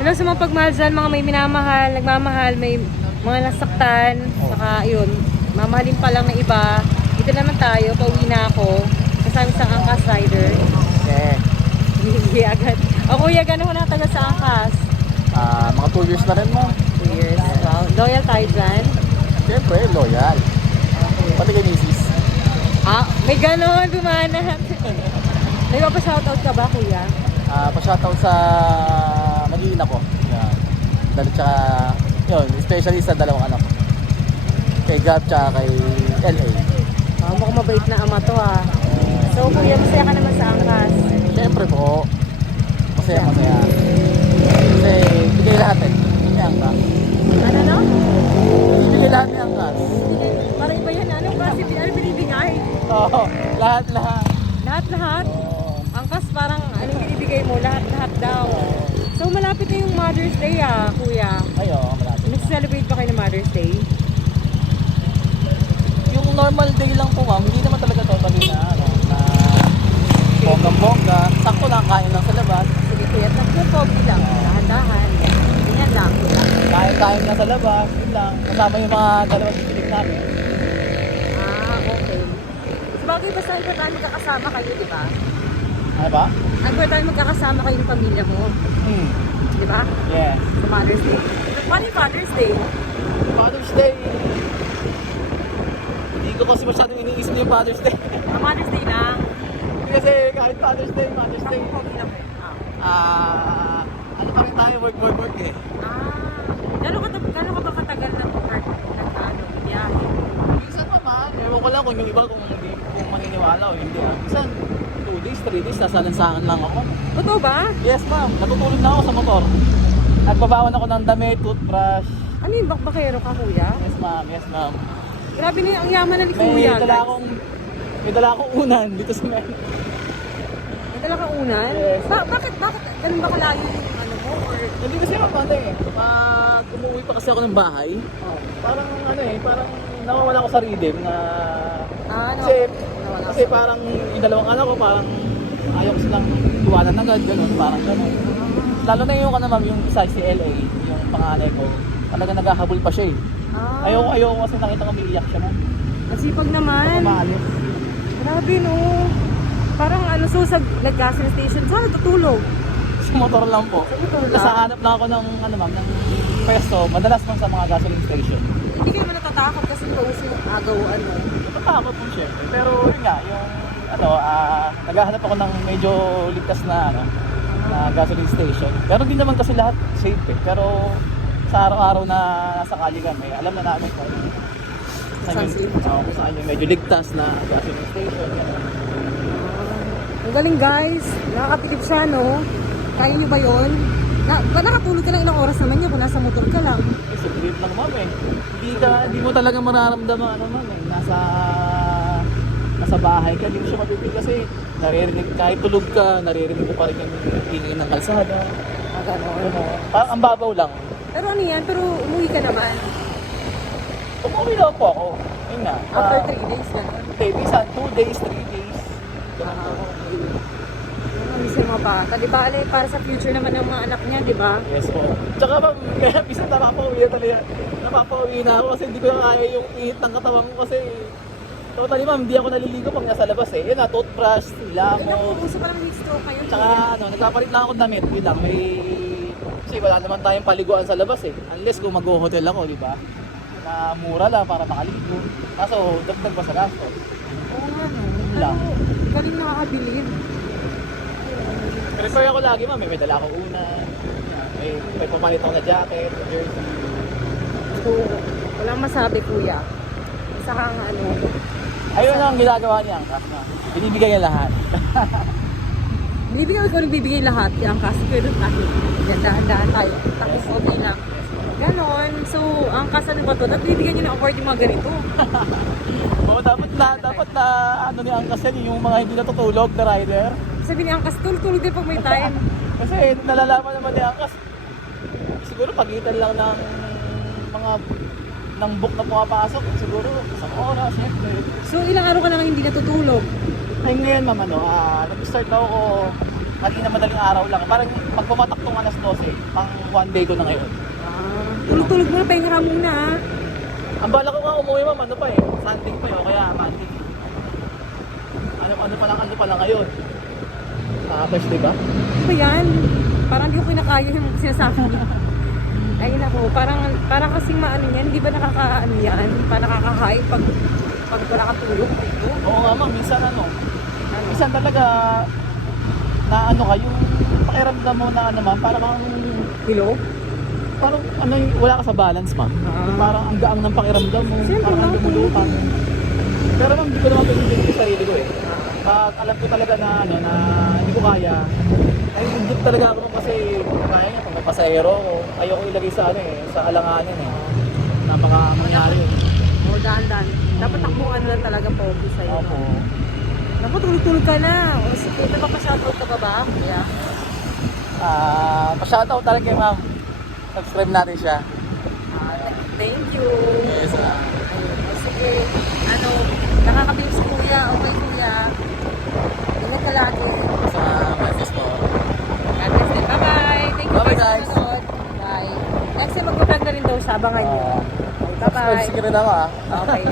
Hello sa mga pagmahal dyan, mga may minamahal, nagmamahal, may mga nasaktan, saka yun, mamahalin pa lang na iba. Dito naman tayo, pauwi na ako. Kasama sa Angkas Rider. Yeah. Hindi agad. O kuya, gano'n ko natagal sa Angkas? Mga 2 years na rin mo. 2 years. Wow. Loyal tayo dyan. Siyempre, loyal. Pati kay misis. May gano'n, bumanat. May mapashoutout ka ba, kuya? Pa-shoutout sa mag-iina ko. Yan. Dahil tsaka, yun, especially sa dalawang anak. Kay Gab tsaka kay LA. Mukhang mabait na ama to ha. So kuya, masaya ka naman sa Angkas. Siyempre po, masaya. Kasi bigay lahat eh. Yan ka. Ano no? Bigay lahat ni Angkas. Parang iba yan. Anong klase? Ano binibigay? Oo, lahat. Lahat? Angkas parang anong binibigay mo? Lahat daw. So malapit na yung Mother's Day kuya. Ayun, malapit. Nag-celebrate ba kayo ng Mother's Day? Yung normal day lang po ma'am, hindi naman talaga totally na bongga-bongga. Sakto lang, kain lang sa labas. Sige kuya, tatlo pogi lang. Dahan-dahan. Ganyan lang kuya. Kain lang sa labas, yun lang. Kasama yung mga dalawang tipilig namin. Okay. Sabagay basta importante magkakasama kayo, di ba? Ano ba? Importante magkakasama kayo ng pamilya mo. Di ba? Yes. Sa Mother's Day. Paano yung Father's Day? Father's Day. Hindi ko kasi masyadong iniisip yung Father's Day. Mother's Day lang. Kasi kahit Father's Day, Pogi lang eh. ano pa rin tayo, work eh. Gano'n ka ba katagal nag-work? Biyahe? Minsan naman, ewan ko lang kung yung iba kung maniniwala o hindi. Minsan, 2 days, 3 days, sasalansangan lang ako. Totoo ba? Yes ma'am, natutulog na ako sa motor. Nagbabawan ako ng damit, toothbrush. Ano yung bakbakero ka, kuya? Yes ma'am. Grabe na yung yaman na ni kuya. May dala akong unan dito sa men. May dala kang unan? Yes. Bakit? Ganun ba kalayo yung ano mo? Or... Hindi kasi ako pag umuwi pa kasi ako ng bahay, parang parang nawawala ako sa rhythm na kasi parang yung dalawang anak ko parang ayaw ko silang iwanan agad, parang gano'n. Lalo na yung yung isa si LA, yung panganay ko, talaga naghahabol pa siya eh. Ayoko kasi nakita ko umiiyak siya man. Masipag naman. Maalis. Grabe no. Parang so sa nag-gasoline station, saan natutulog? Sa motor lang po. Sa motor lang? Kasi hanap lang ako ng ng pwesto, madalas lang sa mga gasoline station. Hindi kayo man natatakot kasi pauso yung agawaan mo. Natatakot po syempre. Pero yun nga, yung naghahanap ako ng medyo ligtas na na gasoline station. Pero hindi naman kasi lahat safe eh. Pero sa araw-araw na nasa kali kami, alam na namin kung saan yung medyo ligtas na gasoline station. Ang galing guys. Nakakatipid siya no. Kaya nyo ba yun? Nakatulog ka ng ilang oras naman niya kung nasa motor ka lang. Saglit lang ma'am eh. Hindi mo talaga mararamdaman nasa bahay ka, hindi mo siya mapipil kasi naririnig, kahit tulog ka, naririnig mo pa rin yung ingay ng kalsada. Gano'n. Parang ang babaw lang. Pero ano yan? Pero umuwi ka naman. Umuwi lang po ako. Yun nga. After 3 days gano'n. Minsan 2 days, 3 days. Minsan mga bata. Di ba? Para sa future naman ng mga anak niya, di ba? Yes po. Tsaka ma'am, kaya minsan napapauwi na ako kasi hindi ko na kaya yung ihit ng katawan ko kasi totally ma'am, hindi ako naliligo pag nasa labas eh. Yun na, toothbrush, ilamo. Uso pa naman heat stroke kayo. Tsaka nagpapalit lang ako ng damit. Yun lang, kasi wala naman tayong paliguan sa labas eh. Unless kung mag-hotel ako, di ba? Na mura lang para makaligo. Kaso, dagdag pa sa gasto. Oo nga no. Yun lang. Galing nakakabilib. Prefer ako lagi ma'am, may dala akong una. May pumalit ako na jacket, jersey. So, walang masabi kuya. Saka nga Ayun ang ginagawa niya, binibigay niya lahat. Binibigyan ko nagbibigay lahat. Kaya ang kasi pero tayo. Dahan-dahan tayo. Tapos okay lang. Ganon. So, ang kasa ng bato, nagbibigyan niyo ng award yung mga ganito. Oo, dapat na ni Angkas yan, yung mga hindi natutulog na rider. Sabi ni Angkas, tulog din pag may time. Kasi nalalaman naman ni Angkas, siguro pagitan lang ng mga ng book na pumapasok, siguro isang oras, syempre. So, ilang araw ka lang hindi natutulog? Ay ngayon ma'am, nag-start na ako kanina madaling araw lang. Parang pag pumatak tong alas 12, pang one day ko na ngayon. Tulog-tulog muna, pahinga ka muna ha. Ang bala ko nga umuwi ma'am, ano pa eh, Sunday pa eh, o kaya Monday. Ano pa lang ngayon? Thursday ba? Ano ba yan? Parang di ko kinakaya yung sinasabi niya. Ayun ako, parang kasing maano yan, hindi ba nakakaano yan? Parang nakakakain pag wala ka tulog dito. Oo nga ma'am, minsan talaga na ano ka, yung pakiramdam mo na ano ma'am, parang Hello? ano, wala ka sa balance ma'am. Parang ang gaang ng pakiramdam mo, Siyempre, parang ang ma'am. dumulutan. Pero ma'am, hindi ko naman pinipili yung sarili ko eh. Pag alam ko talaga na ano, na hindi ko kaya, ay hindi talaga ako ma'am kasi kaya niya pag may pasahero ko, ayoko ilagay sa ano eh, sa alanganin eh. Napaka mangyari eh. O, daan-daan. Dapat takbuhan lang talaga focus sa'yo. Opo. Naku, tulog-tulog ka na. O, sige, napapashoutout ka ba ba? Kuya? Pa-shoutout talaga kay ma'am. Subscribe natin siya. Thank you. Yes, O, sige, nakakabili si kuya. Okay, kuya. Ingat ka lagi. sa message ko. God bless din. Bye-bye. Thank you Bye-bye, guys guys. sa nanonood. Bye. Next time mag-vlog na rin daw siya. Abangan niyo. Subscribe Bye-bye. sige rin ako ah. Okay.